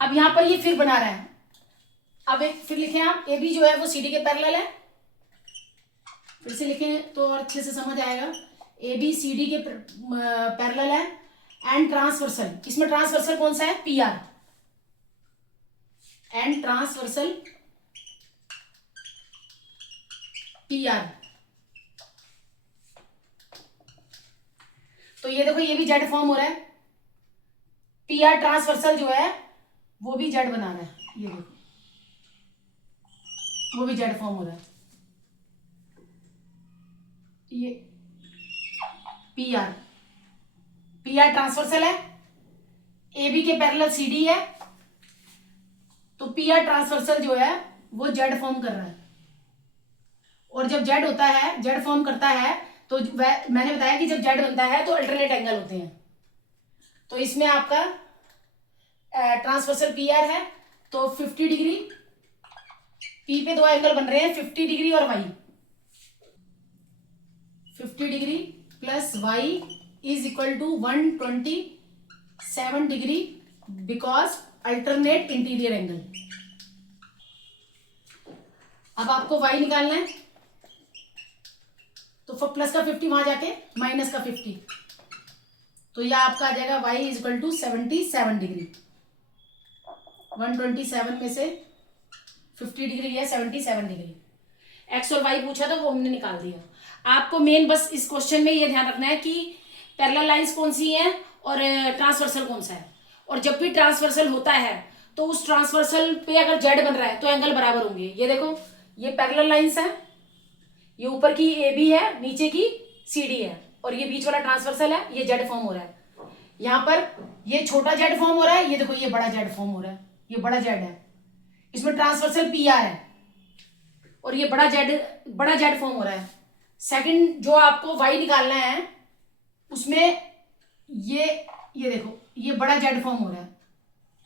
अब यहां पर ये फिर बना रहा है। अब एक फिर लिखें आप, AB जो है वो CD के पैरेलल है, फिर से लिखें तो और अच्छे से समझ आएगा। AB CD के पैरेलल है एंड ट्रांसवर्सल, इसमें ट्रांसवर्सल कौन सा है, PR, एंड ट्रांसवर्सल PR। तो ये देखो, ये भी Z फॉर्म हो रहा है, PR ट्रांसवर्सल जो है वो भी Z बना रहा है, ये देखो वो भी Z फॉर्म हो रहा है। ये PR ट्रांसवर्सल है, AB के पैरेलल CD है, तो PR ट्रांसवर्सल जो है वो Z फॉर्म कर रहा है। और जब Z होता है, Z फॉर्म करता है, तो मैंने बताया कि जब Z बनता है तो अल्टरनेट एंगल होते हैं। तो इसमें आपका ट्रांसवर्सल PR है, तो 50 डिग्री, P पे दो एंगल बन रहे हैं 50 डिग्री और Y, 50 degree plus Y is equal to 127 degree because alternate interior angle. अब आपको Y निकालना है, तो प्लस का 50 वहां जाके माइनस का 50, तो यह आपका आ जाएगा y is equal to 77 degree. 127 में से 50 डिग्री है 77 डिग्री। x और y पूछा था वो हमने निकाल दिया। आपको मेन बस इस क्वेश्चन में ये ध्यान रखना है कि पैरेलल लाइंस कौन सी हैं और ट्रांसवर्सल कौन सा है। और जब भी ट्रांसवर्सल होता है तो उस ट्रांसवर्सल पे अगर जेड बन रहा है तो एंगल बराबर होंगे। ये देखो, ये पैरेलल लाइंस है, ये ऊपर की ए बी है, नीचे की सी डी है, और ये बीच वाला ट्रांसवर्सल है, ये जेड फॉर्म हो रहा है। यहाँ पर ये छोटा जेड फॉर्म हो रहा है, ये देखो ये बड़ा जेड फॉर्म हो रहा है, ये बड़ा जेड है, इसमें ट्रांसवर्सल पी आर है, और ये बड़ा जेड फॉर्म हो रहा है। सेकंड जो आपको वाई निकालना है उसमें ये देखो ये बड़ा जेड फॉर्म हो रहा है,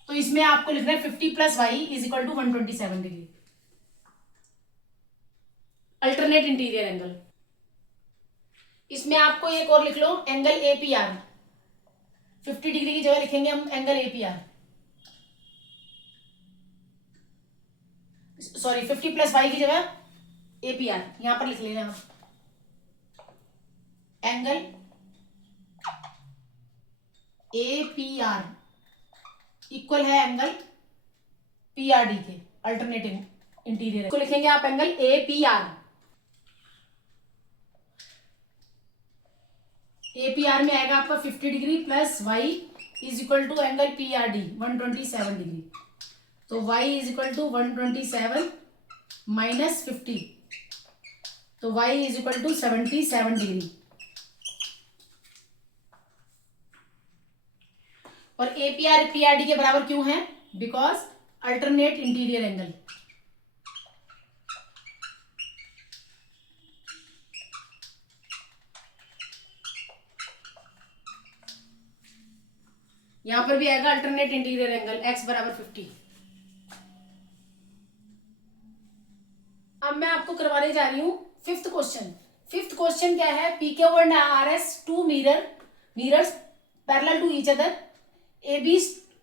तो इसमें आपको लिखना है 50 plus Y is equal to 127 degree alternate interior angle. इसमें आपको एक और लिख लो एंगल एपीआर। 50 डिग्री की जगह लिखेंगे हम angle A P R, sorry 50 plus Y की जगह एपीआर यहां पर लिख लेना आप। एंगल एपीआर इक्वल है एंगल पीआरडी के, अल्टरनेटिव इंटीरियर को लिखेंगे आप एंगल एपीआर। एपीआर में आएगा आपका 50 degree plus Y is equal to angle P R D 127 degree. तो y is equal to 127 minus 50, तो y is equal to 77 degree. और एपीआर पीआरडी के बराबर क्यों है? Because alternate interior angle. यहां पर भी आएगा अल्टरनेट इंटीरियर एंगल x बराबर 50। अब मैं आपको करवाने जा रही हूं फिफ्थ क्वेश्चन। फिफ्थ क्वेश्चन क्या है? P Q and R S two mirrors parallel to each other. AB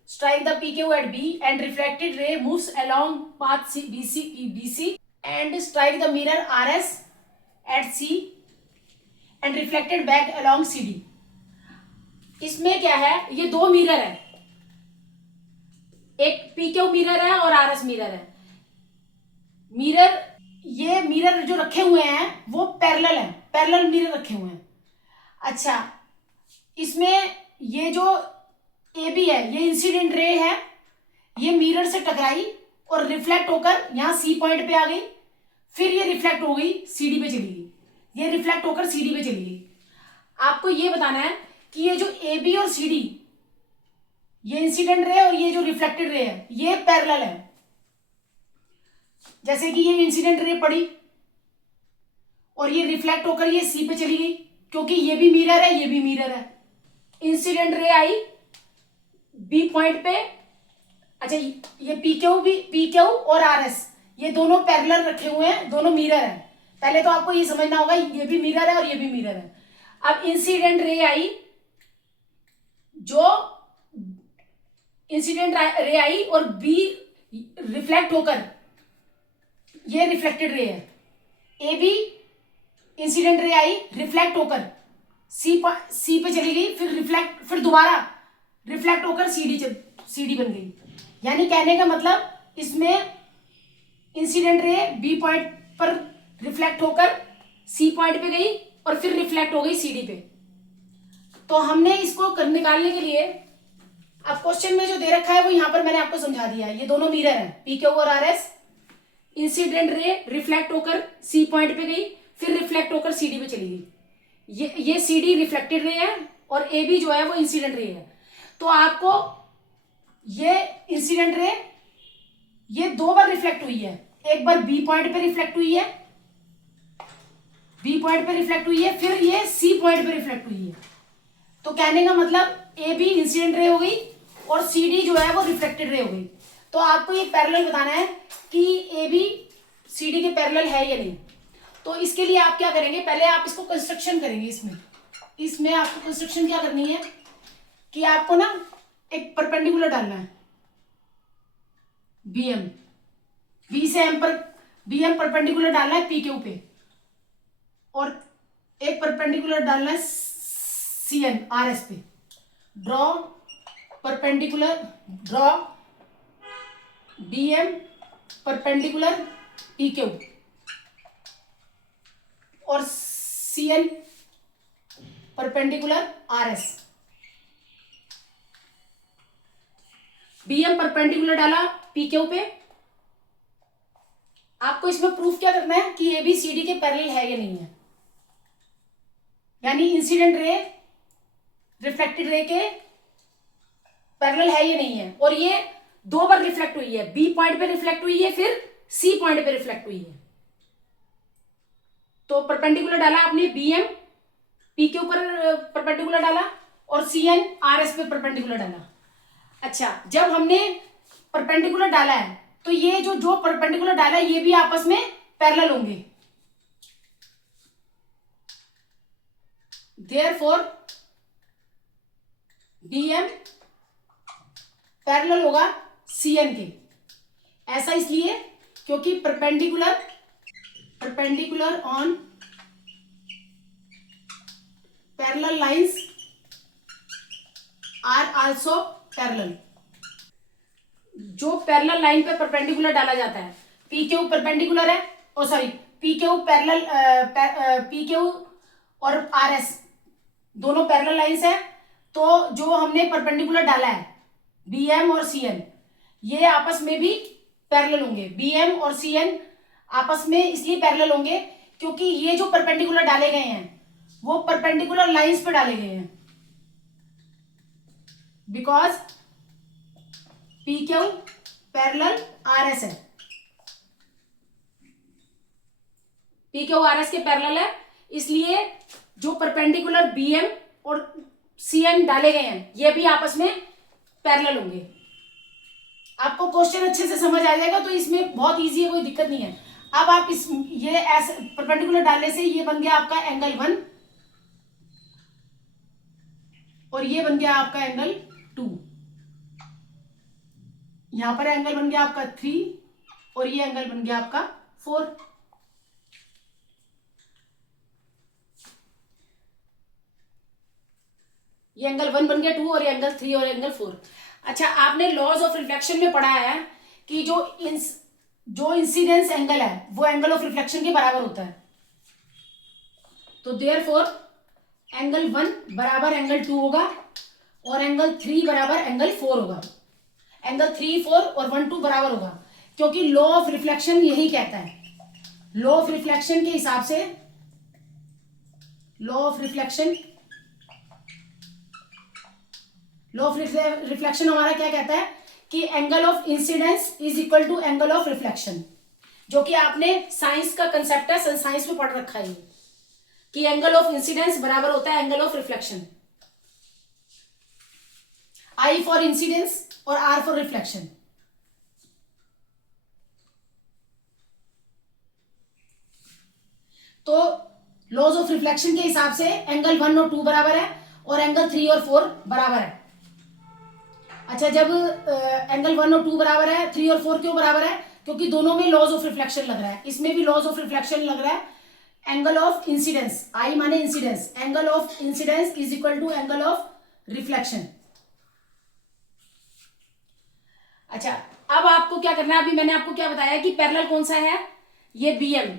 strike the PQ at B and refracted ray moves along path BC and strike the mirror RS at C and reflected back along CD। इसमें क्या है? ये दो mirror है, एक PQ mirror है और RS mirror है। ये मिरर जो रखे हुए हैं वो पैरेलल है, पैरेलल मिरर रखे हुए हैं। अच्छा, इसमें ये जो ए बी है ये इंसिडेंट रे है, ये मिरर से टकराई और रिफ्लेक्ट होकर यहाँ सी पॉइंट पे आ गई, फिर ये रिफ्लेक्ट हो गई सीडी पे चली गई, ये रिफ्लेक्ट होकर सीडी पे चली गई। आपको ये बताना है कि ये जो ए बी और सी डी, ये इंसिडेंट रे और ये जो रिफ्लेक्टेड रे है ये पैरेलल है। जैसे कि ये इंसिडेंट रे पड़ी और ये रिफ्लेक्ट होकर ये सी पे चली गई, क्योंकि ये भी मिरर है ये भी मिरर है। इंसिडेंट रे आई बी पॉइंट पे। अच्छा, ये पीक्यू और आरएस ये दोनों पैरेलल रखे हुए हैं, दोनों मिरर है। पहले तो आपको ये समझना होगा ये भी मिरर है और ये भी मिरर है। अब इंसिडेंट रे आई, जो इंसिडेंट रे आई और बी रिफ्लेक्ट होकर ये रिफ्लेक्टेड रे है। A B incident ray I reflect होकर सी पे चली गई, फिर दोबारा रिफ्लेक्ट होकर सीडी बन गई। यानी कहने का मतलब इसमें इंसिडेंट रे बी पॉइंट पर रिफ्लेक्ट होकर सी पॉइंट पे गई और फिर रिफ्लेक्ट हो गई सीडी पे। तो हमने इसको निकालने के लिए अब क्वेश्चन में जो दे रखा है वो यहां पर मैंने आपको समझा दिया है। ये दोनों मिरर हैं पीक्यू और आरएस। इंसिडेंट रे रिफ्लेक्ट होकर सी पॉइंट पे गई, फिर रिफ्लेक्ट होकर सीडी पे चली गई। ये सीडी रिफ्लेक्टेड रे है और ए बी जो है वो इंसिडेंट रे है। तो आपको ये इंसिडेंट रे ये दो बार रिफ्लेक्ट हुई है, एक बार बी पॉइंट पे रिफ्लेक्ट हुई है, फिर ये सी पॉइंट पे रिफ्लेक्ट हुई है। तो कहने का मतलब ए बी इंसिडेंट रे हो गई और सी डी जो है वो रिफ्लेक्टेड रे हो गई। तो आपको ये पैरेलल बताना है कि ए बी सी डी के पैरेलल है या नहीं। तो इसके लिए आप क्या करेंगे, पहले आप इसको कंस्ट्रक्शन करेंगे। इसमें आपको कंस्ट्रक्शन क्या करनी है कि आपको ना एक परपेंडिकुलर डालना है बीएम, बी से एम पर बीएम परपेंडिकुलर डालना है पीक्यू पे, और एक परपेंडिकुलर डालना है सीएन आरएस पे। Draw perpendicular, draw BM perpendicular PQ और CN perpendicular RS। BM perpendicular डाला PQ पे। आपको इसमें प्रूफ क्या करना है कि ABCD के पैरेलल है या नहीं है, यानी इंसिडेंट रे रिफ्लेक्टेड रे के पैरेलल है या नहीं है। और ये 2 बार रिफ्लेक्ट हुई है, B पॉइंट पे रिफ्लेक्ट हुई है, फिर C पॉइंट पे रिफ्लेक्ट हुई है। तो परपेंडिकुलर डाला आपने, BM PQ पर परपेंडिकुलर डाला और CN RS पे परपेंडिकुलर डाला। अच्छा, जब हमने परपेंडिकुलर डाला है तो ये जो परपेंडिकुलर डाला है ये भी आपस में पैरेलल होंगे। देयरफॉर BM पैरेलल होगा CN के। ऐसा इसलिए क्योंकि perpendicular on parallel lines are also parallel. जो पैरेलल लाइन पे परपेंडिकुलर डाला जाता है, PQ परपेंडिकुलर है, oh sorry PQ parallel, PQ और RS दोनों पैरेलल लाइंस है। तो जो हमने परपेंडिकुलर डाला है BM और CN, ये आपस में भी पैरेलल होंगे। BM और CN आपस में इसलिए पैरेलल होंगे क्योंकि ये जो परपेंडिकुलर डाले गए हैं वो परपेंडिकुलर लाइंस पे डाले गए हैं। बिकॉज PQ पैरेलल RS है, PQ RS के पैरेलल है, इसलिए जो परपेंडिकुलर BM और CN डाले गए हैं ये भी आपस में पैरेलल होंगे। आपको क्वेश्चन अच्छे से समझ आ जाएगा, तो इसमें बहुत इजी है, कोई दिक्कत नहीं है। अब आप इस ये ऐसे परपेंडिकुलर डालने से ये बन गया आपका एंगल 1 और ये बन गया आपका एंगल 2। यहां पर एंगल बन गया आपका 3 और ये एंगल बन गया आपका 4। ये एंगल 1 बन गया 2 और ये एंगल 3 और एंगल 4। अच्छा, आपने लॉज ऑफ रिफ्लेक्शन में पढ़ा है कि जो इंसिडेंस एंगल है वो एंगल ऑफ रिफ्लेक्शन के बराबर होता है। तो देयरफॉर एंगल 1 बराबर एंगल 2 होगा और एंगल 3 बराबर एंगल 4 होगा। एंगल 3, 4 और 1, 2 बराबर होगा, क्योंकि लॉ ऑफ रिफ्लेक्शन यही कहता है। लॉ ऑफ रिफ्लेक्शन के हिसाब से, लॉ ऑफ रिफ्लेक्शन हमारा क्या कहता है कि angle of incidence is equal to angle of reflection, जो कि आपने साइंस का कंसेप्ट है, साइंस में पढ़ रखा है कि एंगल ऑफ इंसिडेंस बराबर होता है angle of reflection. I for incidence और R फॉर रिफ्लेक्शन। तो लॉज ऑफ रिफ्लेक्शन के हिसाब से एंगल 1 और 2 बराबर है और एंगल 3 और 4 बराबर है। अच्छा, जब एंगल 1 और 2 बराबर है, 3 और 4 क्यों बराबर है? क्योंकि दोनों में लॉज ऑफ रिफ्लेक्शन लग रहा है, इसमें भी लॉज ऑफ रिफ्लेक्शन लग रहा है। एंगल ऑफ इंसिडेंस, आई माने incidence, angle of incidence is equal to angle of reflection. अच्छा, अब आपको क्या करना है, अभी मैंने आपको क्या बताया कि पैरेलल कौन सा है, ये BM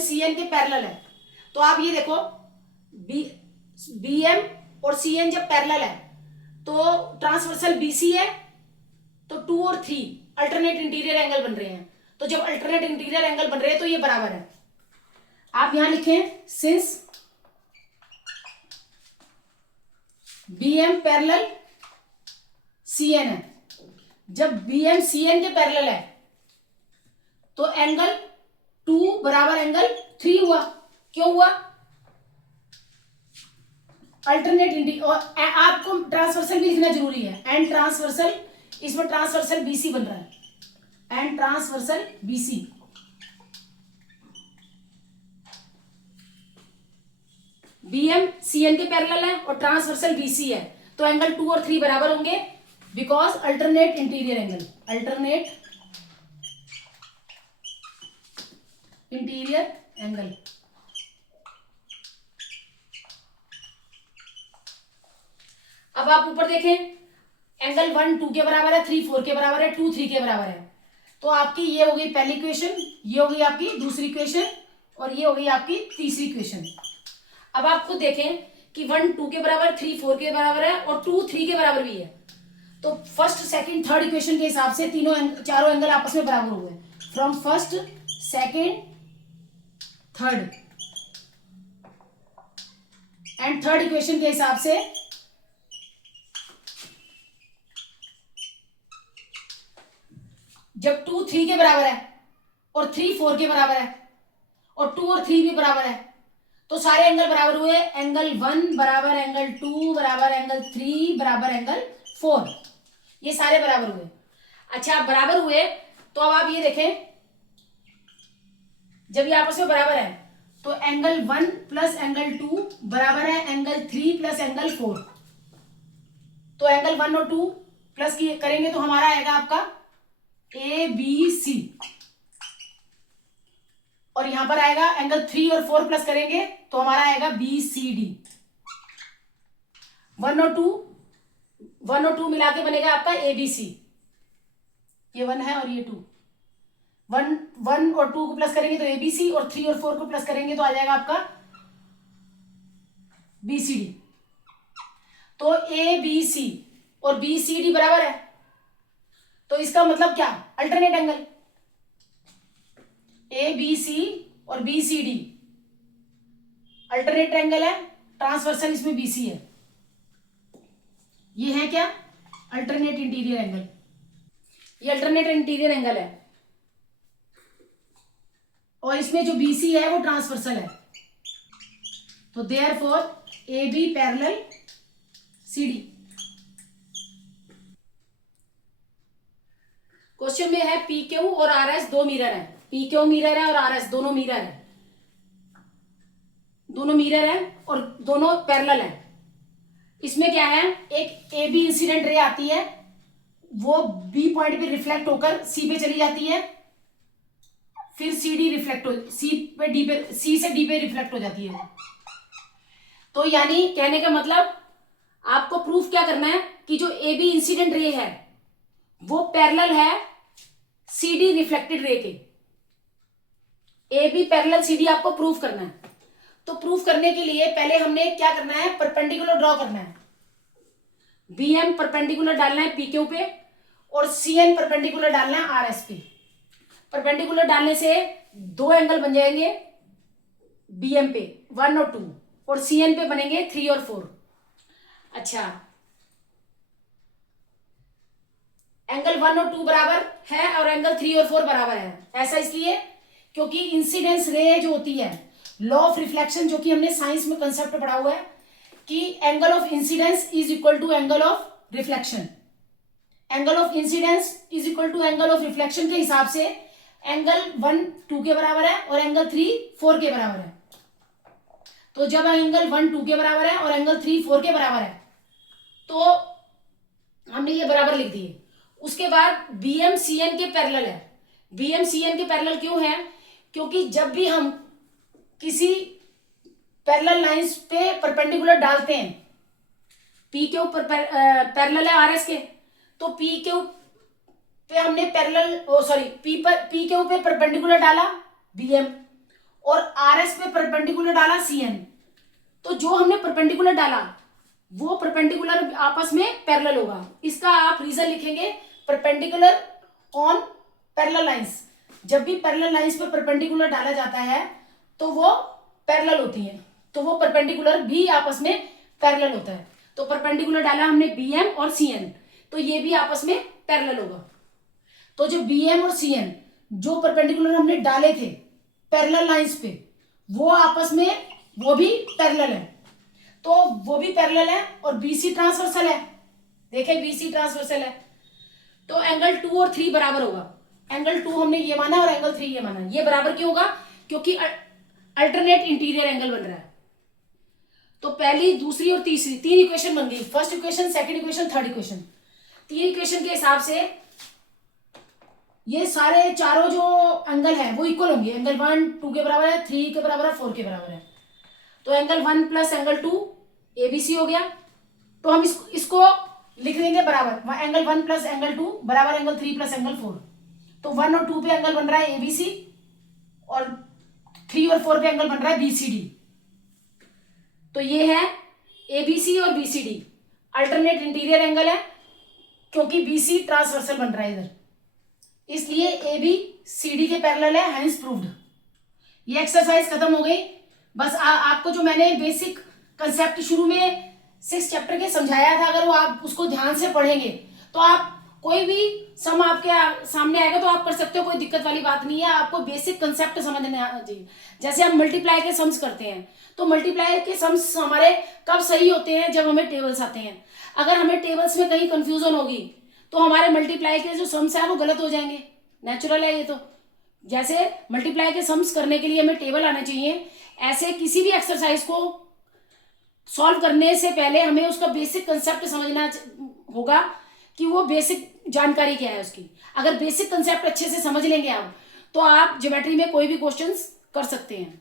CN के पैरेलल है। तो आप ये देखो, BM और CN जब पैरेलल है तो ट्रांसवर्सल BC है, तो 2 और 3 अल्टरनेट इंटीरियर एंगल बन रहे हैं। तो जब अल्टरनेट इंटीरियर एंगल बन रहे हैं तो ये बराबर है। आप यहां लिखें सिंस BM पैरेलल CN है, जब BM CN के पैरेलल है तो एंगल 2 बराबर एंगल 3 हुआ। क्यों हुआ? अल्टरनेट इंटीरियर, और आपको ट्रांसवर्सल भी लिखना जरूरी है, एंड ट्रांसवर्सल, इसमें ट्रांसवर्सल BC बन रहा है, and transversal BC। BM CN के पैरेलल है और ट्रांसवर्सल BC है, तो एंगल 2 और 3 बराबर होंगे, because alternate interior angle, alternate interior angle. अब आप ऊपर देखें, एंगल 1 2 के बराबर है, 3 4 के बराबर है, 2 3 के बराबर है। तो आपकी ये हो गई पहली इक्वेशन, ये हो गई आपकी दूसरी इक्वेशन, और ये हो गई आपकी तीसरी इक्वेशन। अब आप खुद देखें कि 1 2 के बराबर, 3 4 के बराबर है और 2 3 के बराबर भी है। तो फर्स्ट सेकंड थर्ड इक्वेशन के हिसाब से चारों एंगल आपस में बराबर हुए। From first second third and third equation के हिसाब से जब 2 3 के बराबर है और 3 4 के बराबर है और 2 और 3 भी बराबर है, तो सारे एंगल बराबर हुए। एंगल 1 बराबर एंगल 2 बराबर एंगल 3 बराबर एंगल 4, ये सारे बराबर हुए। अच्छा, बराबर हुए तो अब आप ये देखें, जब ये आपस में बराबर है तो एंगल 1 प्लस एंगल 2 बराबर है एंगल 3 प्लस एंगल 4। तो एंगल 1 और 2 प्लस करेंगे तो हमारा आएगा आपका ए बी सी, और यहां पर आएगा एंगल 3 और 4 प्लस करेंगे तो हमारा आएगा बी सी डी। 1 और 2 मिला के बनेगा आपका ए बी सी। ये 1 है और ये 2, 1 और 2 को प्लस करेंगे तो ए बी सी, और 3 और 4 को प्लस करेंगे तो आ जाएगा आपका बी सी डी। तो ए बी सी और बी सी डी बराबर है, तो इसका मतलब क्या, alternate angle. A B C और B C D alternate angle है, ट्रांसवर्सल इसमें बी सी है। ये है क्या, अल्टरनेट इंटीरियर एंगल। ये अल्टरनेट इंटीरियर एंगल है, और इसमें जो बी सी है वो ट्रांसवर्सल है। तो therefore A B parallel C D. Question में है पी क्यू और आर एस दो मिरर है। पी क्यू मिरर है और आर एस दोनों मिरर है, दोनों मिरर है और दोनों पैरेलल है। इसमें क्या है, एक ए बी इंसिडेंट रे आती है, वो बी पॉइंट पे रिफ्लेक्ट होकर सी पे चली जाती है, फिर सी डी रिफ्लेक्ट हो, सी पे डी पे, सी से डी पे रिफ्लेक्ट हो जाती है। तो यानी कहने का मतलब आपको प्रूफ क्या करना है कि जो ए बी इंसिडेंट रे है वो पैरेलल है सी डी रिफ्लेक्टेड रे के। A B parallel C D आपको प्रूफ करना है। तो प्रूफ करने के लिए पहले हमने क्या करना है, परपेंडिकुलर ड्रॉ करना है। बी एम परपेंडिकुलर डालना है पी क्यू पे, और सी एन परपेंडिकुलर डालना है आर एस पे। परपेंडिकुलर डालने से दो एंगल बन जाएंगे बी एम पे 1 और 2, और सी एन पे बनेंगे 3 और 4। अच्छा, एंगल 1 और 2 बराबर है और एंगल 3 और 4 बराबर है। ऐसा इसलिए क्योंकि इंसिडेंस रे जो होती है, लॉ ऑफ रिफ्लेक्शन जो कि हमने साइंस में कंसेप्ट पढ़ा हुआ है कि angle of incidence is equal to angle of reflection. Angle of incidence is equal to angle of reflection के हिसाब से एंगल 1 2 के बराबर है और एंगल 3 4 के बराबर है। तो जब एंगल 1 2 के बराबर है और एंगल 3 4 के बराबर है तो हमने ये बराबर लिख दिए। उसके बाद बी एम सी एन के पैरेलल है। बी एम सी एन के पैरेलल क्यों है, क्योंकि जब भी हम किसी पैरेलल लाइंस पे परपेंडिकुलर डालते हैं, पी क्यू पैरेलल है आर एस के, तो पी क्यू पे हमने पैरेलल पी क्यू पे परपेंडिकुलर डाला बी एम, और आर एस पे परपेंडिकुलर डाला सी एन। तो जो हमने परपेंडिकुलर डाला वो परपेंडिकुलर आपस में पैरेलल होगा। इसका आप रीजन लिखेंगे, परपेंडिकुलर ऑन पैरेलल लाइंस। जब भी पैरेलल लाइंस पर परपेंडिकुलर डाला जाता है तो वो पैरेलल होती है, तो वो परपेंडिकुलर भी आपस में पैरेलल होता है। तो परपेंडिकुलर डाला हमने बी एम और सी एन, तो ये भी आपस में पैरेलल होगा। तो जो बी एम और सी एन जो परपेंडिकुलर हमने डाले थे पैरेलल लाइंस पे, वो आपस में वो भी पैरेलल है। तो वो भी पैरेलल है और बीसी ट्रांसवर्सल है। देखें बीसी ट्रांसवर्सल है, तो एंगल 2 और 3 बराबर होगा। एंगल 2 हमने ये माना और एंगल 3 ये माना। ये बराबर क्यों होगा, क्योंकि अल्टरनेट इंटीरियर एंगल बन रहा है। तो पहली दूसरी और तीसरी 3 इक्वेशन बन गई। First equation, second equation, third equation. 3 equation के हिसाब से ये सारे चारों जो एंगल है वो इक्वल होंगे। एंगल 1 2 के बराबर है, 3 के बराबर है, 4 के बराबर है। तो एंगल 1 प्लस एंगल 2 एबीसी हो गया। तो हम इसको लिख देंगे बराबर एंगल 1 प्लस एंगल 2 बराबर एंगल 3 प्लस एंगल 4। तो 1 और 2 पे एंगल बन रहा है एबीसी और 3 और 4 पे एंगल बन रहा है बीसीडी। तो ये है एबीसी और बीसीडी अल्टरनेट इंटीरियर एंगल है, क्योंकि बीसी ट्रांसवर्सल बन रहा है इधर, इसलिए एबी सीडी के पैरेलल है, हेंस प्रूव्ड। ये एक्सरसाइज खत्म हो गई। बस आपको जो मैंने बेसिक कंसेप्ट शुरू में 6 चैप्टर के समझाया था, अगर वो आप उसको ध्यान से पढ़ेंगे तो आप कोई भी सम आपके सामने आएगा तो आप कर सकते हो, कोई दिक्कत वाली बात नहीं है। आपको बेसिक कंसेप्ट समझने आना चाहिए। जैसे हम मल्टीप्लाई के सम्स करते हैं, तो मल्टीप्लाई के सम्स हमारे कब सही होते हैं, जब हमें टेबल्स आते हैं। अगर हमें टेबल्स में कहीं कंफ्यूजन होगी तो हमारे मल्टीप्लाई के जो सम्स हैं वो गलत हो जाएंगे, नेचुरल है ये तो। जैसे मल्टीप्लाई के सम्स करने के लिए हमें टेबल आना चाहिए, ऐसे किसी भी एक्सरसाइज को सॉल्व करने से पहले हमें उसका बेसिक कंसेप्ट समझना होगा कि वो बेसिक जानकारी क्या है उसकी। अगर बेसिक कंसेप्ट अच्छे से समझ लेंगे आप, तो आप ज्योमेट्री में कोई भी क्वेश्चंस कर सकते हैं।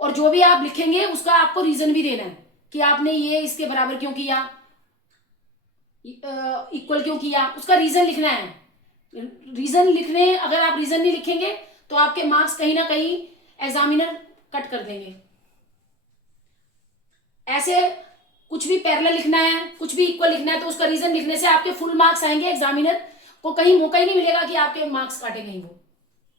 और जो भी आप लिखेंगे उसका आपको रीजन भी देना है कि आपने ये इसके बराबर क्यों किया, इक्वल क्यों किया, उसका रीजन लिखना है। रीजन लिखने, अगर आप रीजन नहीं लिखेंगे तो आपके मार्क्स कहीं ना कहीं एग्जामिनर कट कर देंगे। ऐसे कुछ भी पैरेलल लिखना है, कुछ भी इक्वल लिखना है, तो उसका रीजन लिखने से आपके फुल मार्क्स आएंगे। एग्जामिनर को कहीं मौका ही नहीं मिलेगा कि आपके मार्क्स काटे कहीं वो।